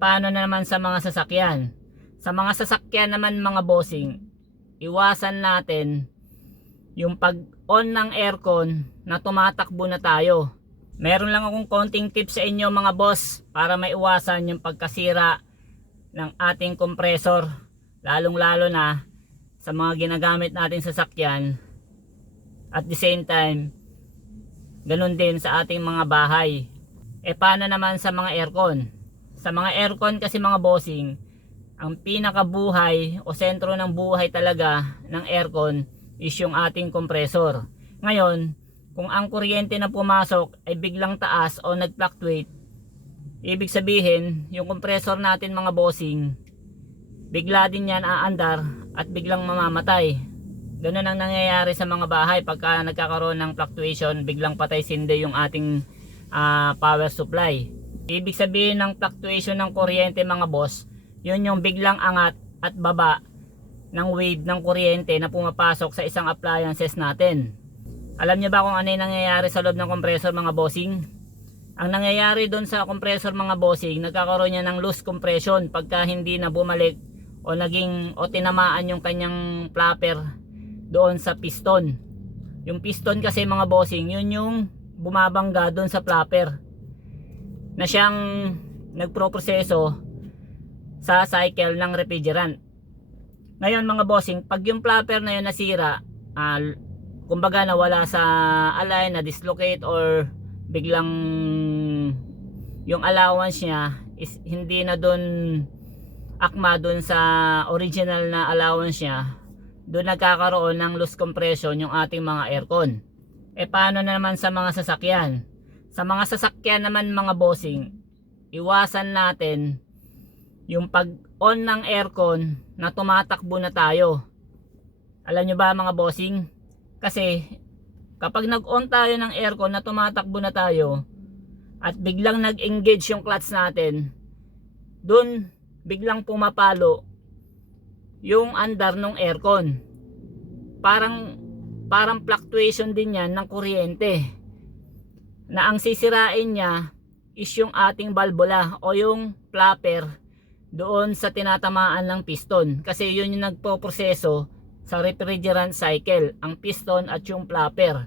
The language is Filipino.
paano na naman sa mga sasakyan? Sa mga sasakyan naman mga bossing, iwasan natin yung pag-on ng aircon na tumatakbo na tayo. Meron lang akong konting tips sa inyo mga boss para maiwasan yung pagkasira ng ating compressor, lalong lalo na sa mga ginagamit natin sasakyan. At the same time, ganun din sa ating mga bahay. Paano naman sa mga aircon? Sa mga aircon kasi mga bossing, ang pinakabuhay o sentro ng buhay talaga ng aircon is yung ating compressor. Ngayon, kung ang kuryente na pumasok ay biglang taas o nag-fluctuate, ibig sabihin yung compressor natin mga bossing, bigla din yan aandar at biglang mamamatay. Ganun ang nangyayari sa mga bahay pagka nagkakaroon ng fluctuation, biglang patay sindi yung ating power supply. Ibig sabihin ng fluctuation ng kuryente mga boss, yun yung biglang angat at baba ng wave ng kuryente na pumapasok sa isang appliances natin. Alam nyo ba kung ano yung nangyayari sa loob ng compressor mga bossing? Ang nangyayari doon sa compressor mga bossing, nagkakaroon niya ng loose compression pagka hindi na bumalik o tinamaan yung kanyang flapper doon sa piston. Yung piston kasi mga bossing, yun yung bumabangga doon sa flapper na siyang nagproproseso sa cycle ng refrigerant. Ngayon mga bossing, pag yung flapper na yun nasira, kumbaga nawala sa align, na dislocate, or biglang yung allowance niya is hindi na doon akma doon sa original na allowance niya, doon nagkakaroon ng loose compression yung ating mga aircon. Paano na naman sa mga sasakyan? Sa mga sasakyan naman mga bossing, iwasan natin yung pag-on ng aircon na tumatakbo na tayo. Alam nyo ba mga bossing? Kasi kapag nag-on tayo ng aircon na tumatakbo na tayo at biglang nag-engage yung clutch natin, dun biglang pumapalo yung andar ng aircon. Parang fluctuation din yan ng kuryente, na ang sisirain niya is yung ating valvula o yung flapper doon sa tinatamaan ng piston, kasi yun yung nagpoproseso sa refrigerant cycle, ang piston at yung flapper.